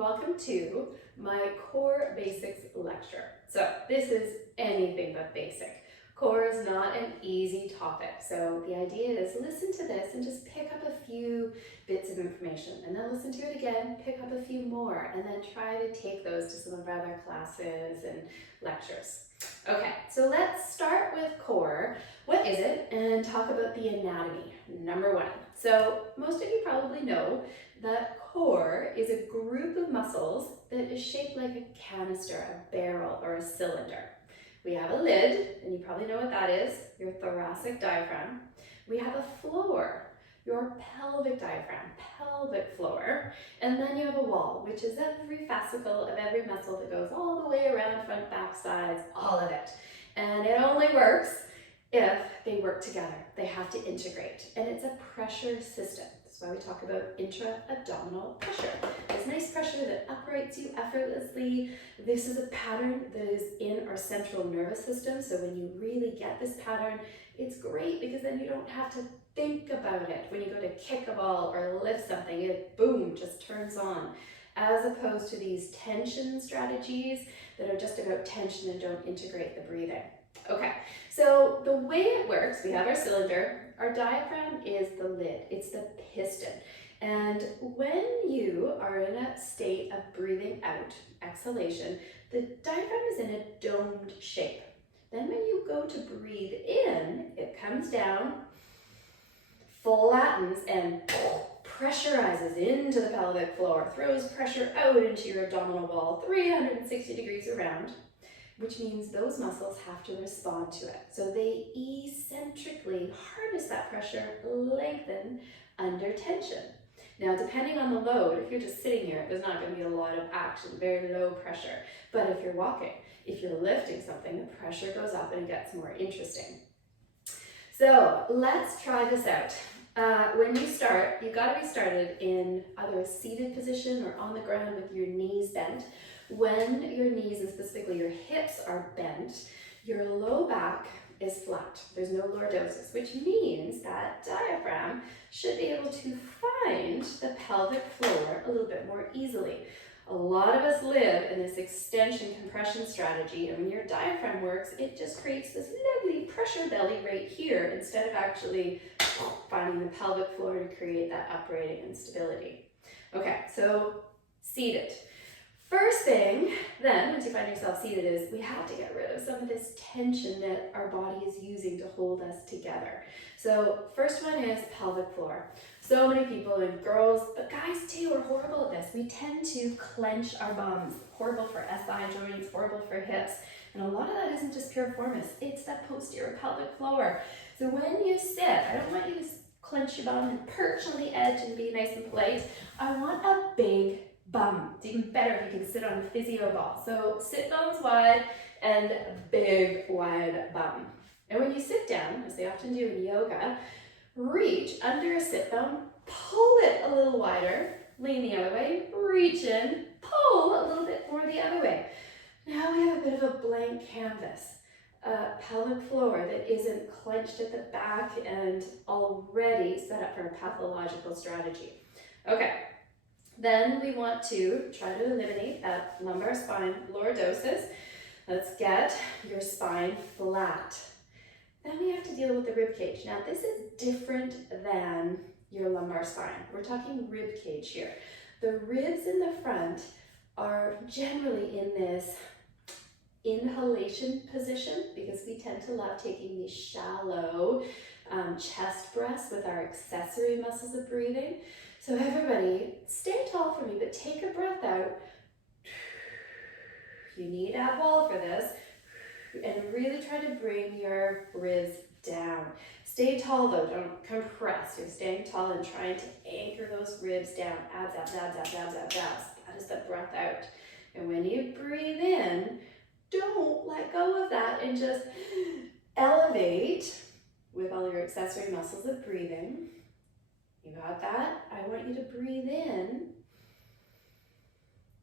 Welcome to my core basics lecture. So this is anything but basic. Core is not an easy topic. So the idea is listen to this and just pick up a few bits of information and then listen to it again, pick up a few more, and then try to take those to some of our other classes and lectures. Okay, so let's start with core. What is it? And talk about the anatomy, number one. So most of you probably know that core is a group of muscles that is shaped like a canister, a barrel, or a cylinder. We have a lid, and you probably know what that is, your thoracic diaphragm. We have a floor, your pelvic diaphragm, pelvic floor. And then you have a wall, which is every fascicle of every muscle that goes all the way around, front, back, sides, all of it. And it only works if they work together. They have to integrate. And it's a pressure system. That's why we talk about intra-abdominal pressure. It's nice pressure that uprights you effortlessly. This is a pattern that is in our central nervous system. So when you really get this pattern, it's great because then you don't have to think about it. When you go to kick a ball or lift something, it boom, just turns on. As opposed to these tension strategies that are just about tension and don't integrate the breathing. Okay, so the way it works, we have our cylinder, our diaphragm is the lid, it's the piston. And when you are in a state of breathing out, exhalation, the diaphragm is in a domed shape. Then when you go to breathe in, it comes down, flattens, and pressurizes into the pelvic floor, throws pressure out into your abdominal wall, 360 degrees around, which means those muscles have to respond to it. So they eccentrically harness that pressure, lengthen under tension. Now, depending on the load, if you're just sitting here, there's not going to be a lot of action, very low pressure. But if you're walking, if you're lifting something, the pressure goes up and it gets more interesting. So let's try this out. When you start, you've got to be started in either a seated position or on the ground with your knees bent. When your knees and specifically your hips are bent, your low back is flat. There's no lordosis, which means that diaphragm should be able to find the pelvic floor a little bit more easily. A lot of us live in this extension compression strategy, and when your diaphragm works, it just creates this lovely pressure belly right here instead of actually finding the pelvic floor to create that uprating and stability. Okay, so seated. First thing, then, once you find yourself seated, is we have to get rid of some of this tension that our body is using to hold us together. So first one is pelvic floor. So many people, and girls, but guys too, are horrible at this. We tend to clench our bums. Horrible for SI joints, horrible for hips. And a lot of that isn't just piriformis, it's that posterior pelvic floor. So when you sit, I don't want you to clench your bum and perch on the edge and be nice and polite. I want a big bum. It's even better if you can sit on a physio ball. So sit bones wide and big wide bum. And when you sit down, as they often do in yoga, reach under a sit bone, pull it a little wider, lean the other way, reach in, pull a little bit more the other way. Now we have a bit of a blank canvas, a pelvic floor that isn't clenched at the back and already set up for a pathological strategy. Okay. Then we want to try to eliminate that lumbar spine lordosis. Let's get your spine flat. Then we have to deal with the rib cage. Now this is different than your lumbar spine. We're talking rib cage here. The ribs in the front are generally in this inhalation position because we tend to love taking these shallow chest breaths with our accessory muscles of breathing. So everybody, stay tall for me, but take a breath out. You need ab wall for this. And really try to bring your ribs down. Stay tall though, don't compress. You're staying tall and trying to anchor those ribs down. Abs, abs, abs, abs, abs, abs, abs. That is the breath out. And when you breathe in, don't let go of that and just elevate with all your accessory muscles of breathing. You got that? I want you to breathe in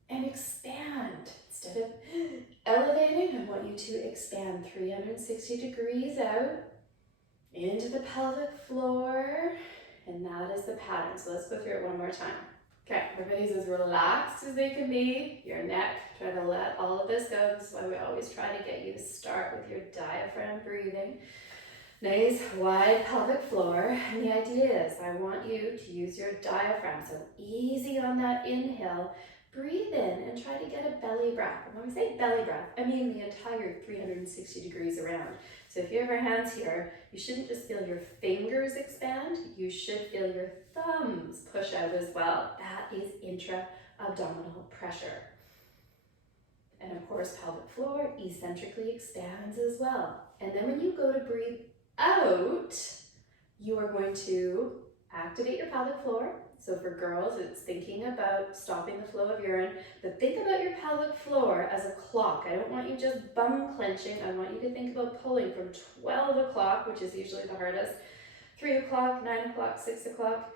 and expand. Instead of elevating, I want you to expand 360 degrees out into the pelvic floor. And that is the pattern. So let's go through it one more time. Okay, everybody's as relaxed as they can be. Your neck, try to let all of this go. This is why we always try to get you to start with your diaphragm breathing. Nice wide pelvic floor. And the idea is I want you to use your diaphragm. So easy on that inhale. Breathe in and try to get a belly breath. And when we say belly breath, I mean the entire 360 degrees around. So if you have your hands here, you shouldn't just feel your fingers expand, you should feel your thumbs push out as well. That is intra-abdominal pressure. And of course, pelvic floor eccentrically expands as well. And then when you go to breathe out, you are going to activate your pelvic floor. So for girls, it's thinking about stopping the flow of urine, but think about your pelvic floor as a clock. I don't want you just bum clenching. I want you to think about pulling from 12 o'clock, which is usually the hardest, 3 o'clock, 9 o'clock, 6 o'clock.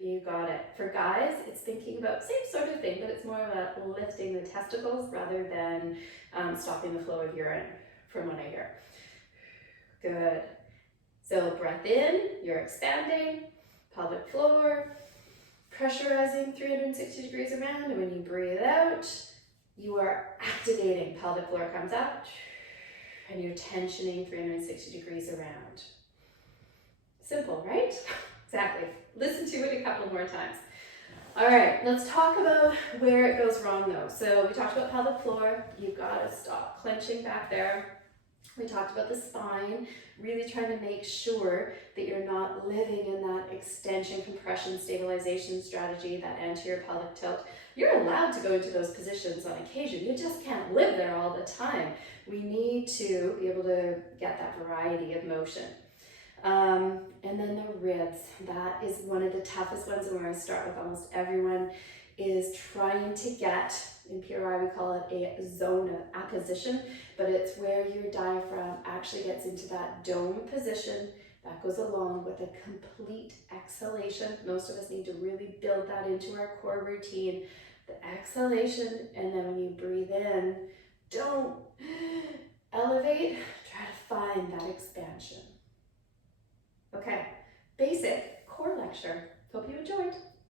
You got it. For guys, it's thinking about same sort of thing, but it's more about lifting the testicles rather than stopping the flow of urine, from what I hear. Good. So breath in, you're expanding, pelvic floor, pressurizing 360 degrees around, and when you breathe out, you are activating. Pelvic floor comes up, and you're tensioning 360 degrees around. Simple, right? Exactly. Listen to it a couple more times. All right, let's talk about where it goes wrong though. So we talked about pelvic floor. You've got to stop clenching back there. We talked about the spine, really trying to make sure that you're not living in that extension, compression, stabilization strategy, that anterior pelvic tilt. You're allowed to go into those positions on occasion. You just can't live there all the time. We need to be able to get that variety of motion. And then the ribs, that is one of the toughest ones, and where I start with almost everyone, is trying to get, in PRI we call it a zone of apposition, but it's where your diaphragm actually gets into that dome position. That goes along with a complete exhalation. Most of us need to really build that into our core routine. The exhalation, and then when you breathe in, don't elevate, try to find that expansion. Okay,